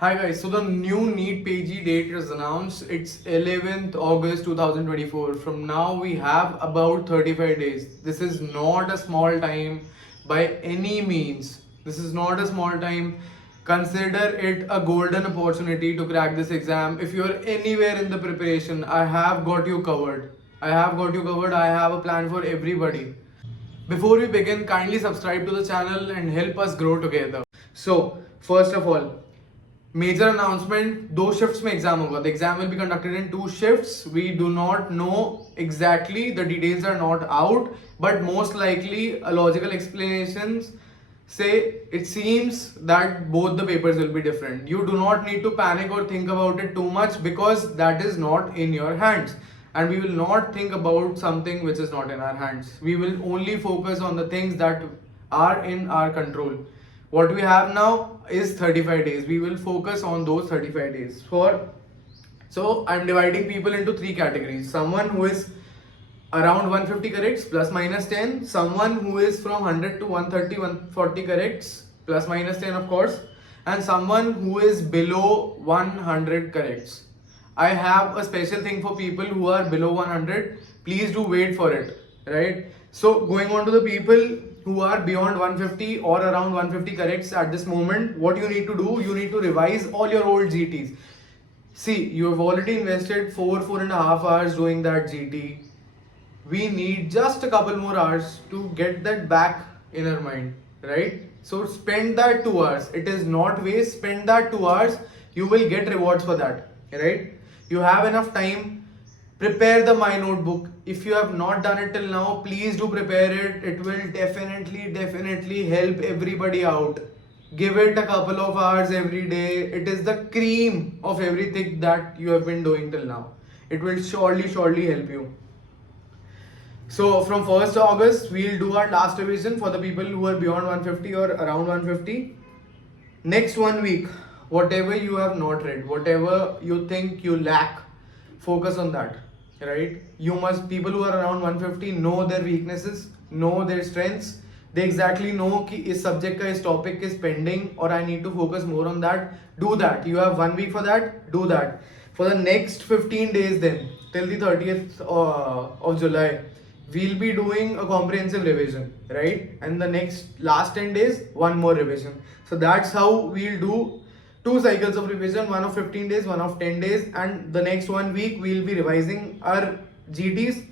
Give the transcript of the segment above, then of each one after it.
Hi guys, so the new Neet PG date is announced. It's 11th August 2024. From now we have about 35 days. This is not a small time by any means. This is not a small time. Consider it a golden opportunity to crack this exam. If you are anywhere in the preparation, I have got you covered. I have got you covered. I have a plan for everybody. Before we begin, kindly subscribe to the channel and help us grow together. So, first of all, major announcement, दो shifts में exam होगा. The exam will be conducted in two shifts. We do not know exactly, the details are not out, but most likely a logical explanation say it seems that both the papers will be different. You do not need to panic or think about it too much because that is not in your hands, and we will not think about something which is not in our hands. We will only focus on the things that are in our control. What we have now is 35 days. We will focus on those 35 days. So I'm dividing people into three categories. Someone who is around 150 corrects plus minus 10, someone who is from 100 to 130 140 corrects plus minus 10 of course, and someone who is below 100 corrects. I have a special thing for people who are below 100. Please do wait for it, right? So going on to the people who are beyond 150 or around 150 corrects at this moment, what you need to do, you need to revise all your old GTs. See, you have already invested 4.5 hours doing that GT. We need just a couple more hours to get that back in our mind, right? So spend that 2 hours. It is not waste. Spend that 2 hours. You will get rewards for that, right? You have enough time. Prepare the My Notebook. If you have not done it till now, please do prepare it. It will definitely help everybody out. Give it a couple of hours every day. It is the cream of everything that you have been doing till now. It will surely help you. So from 1st August, we'll do our last revision for the people who are beyond 150 or around 150. Next 1 week, whatever you have not read, whatever you think you lack, focus on that, right? People who are around 150 know their weaknesses, know their strengths. They exactly know कि इस subject का इस topic is pending or I need to focus more on that. Do that. You have 1 week for that. Do that. For the next 15 days then, till the 30th of July, we'll be doing a comprehensive revision, right? And the last 10 days, one more revision. So that's how we'll do 2 cycles of revision, one of 15 days, one of 10 days, and the next 1 week we'll be revising our GTs.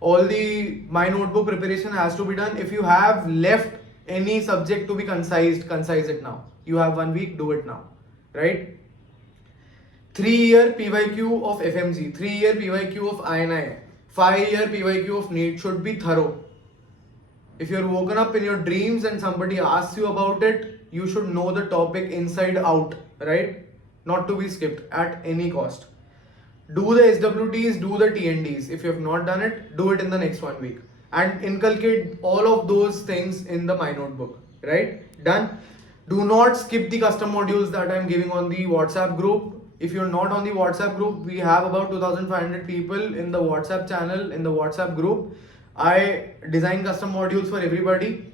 All the My Notebook preparation has to be done. If you have left any subject to be concise it now. You have 1 week, do it now, right? 3-year PYQ of FMG, 3-year PYQ of INI, 5-year PYQ of Neet should be thorough. If you're woken up in your dreams and somebody asks you about it, you should know the topic inside out, right? Not to be skipped at any cost. Do the SWTs, do the TNDs. If you have not done it, do it in the next 1 week. And inculcate all of those things in the My Notebook, right? Done. Do not skip the custom modules that I'm giving on the WhatsApp group. If you're not on the WhatsApp group, we have about 2,500 people in the WhatsApp channel, in the WhatsApp group. I design custom modules for everybody.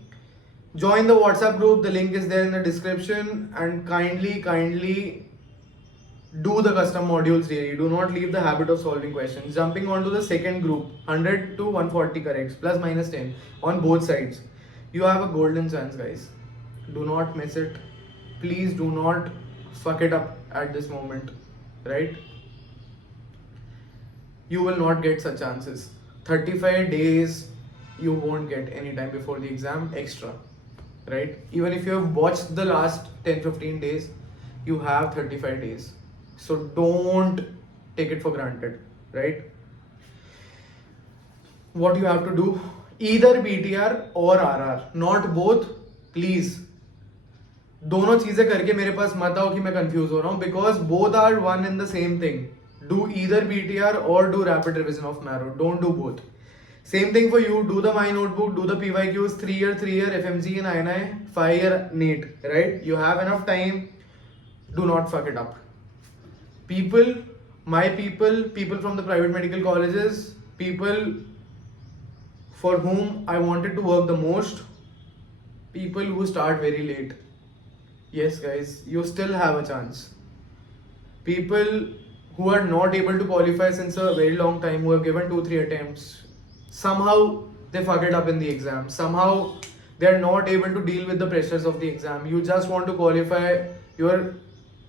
Join the WhatsApp group. The link is there in the description. And kindly do the custom modules really. Do not leave the habit of solving questions. Jumping onto the second group, 100 to 140 corrects, plus minus 10 on both sides. You have a golden chance, guys. Do not miss it. Please do not fuck it up at this moment, right? You will not get such chances. 35 days you won't get any time before the exam extra, right? Even if you have watched the last 10-15 days, you have 35 days. So don't take it for granted, right? What you have to do, either BTR or RR, not both, please. दोनों चीजें करके मेरे पास मत आओ कि मैं confuse हो रहा हूँ, because both are one in the same thing. Do either BTR or do rapid revision of Marrow. Don't do both. Same thing for you. Do the My Notebook, do the PYQs, 3-year FMG and INI, 5-year Neet, right? You have enough time. Do not fuck it up. People from the private medical colleges, people for whom I wanted to work the most, people who start very late. Yes guys, you still have a chance. People who are not able to qualify since a very long time, who have given 2 3 attempts, somehow they fuck it up in the exam, somehow they are not able to deal with the pressures of the exam. You just want to qualify, you are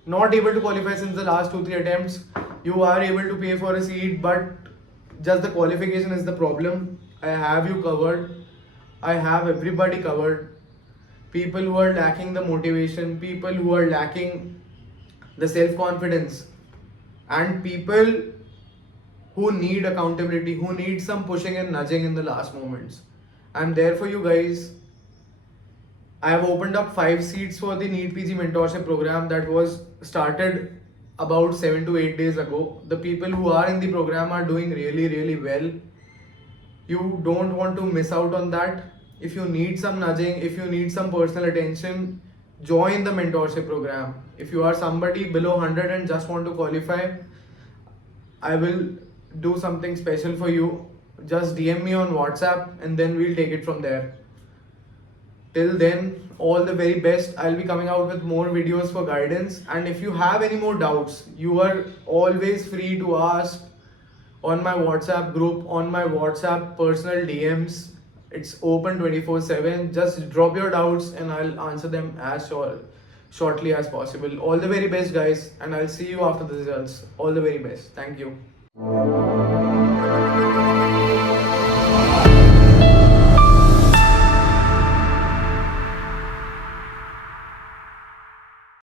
not able to qualify since the last 2 3 attempts. You are able to pay for a seat, but just the qualification is the problem. I have you covered, I have everybody covered. People who are lacking the motivation, people who are lacking the self confidence, and people who need accountability, who need some pushing and nudging in the last moments. I'm there for you guys. I have opened up 5 seats for the Neet PG mentorship program that was started about 7 to 8 days ago. The people who are in the program are doing really, really well. You don't want to miss out on that. If you need some nudging, if you need some personal attention, join the mentorship program. If you are somebody below 100 and just want to qualify, I will do something special for you. Just DM me on WhatsApp and then we'll take it from there. Till then, all the very best. I'll be coming out with more videos for guidance. And if you have any more doubts, you are always free to ask on my WhatsApp group, on my WhatsApp personal DMs. It's open 24/7. Just drop your doubts and I'll answer them as shortly as possible. All the very best, guys, and I'll see you after the results. All the very best. Thank you.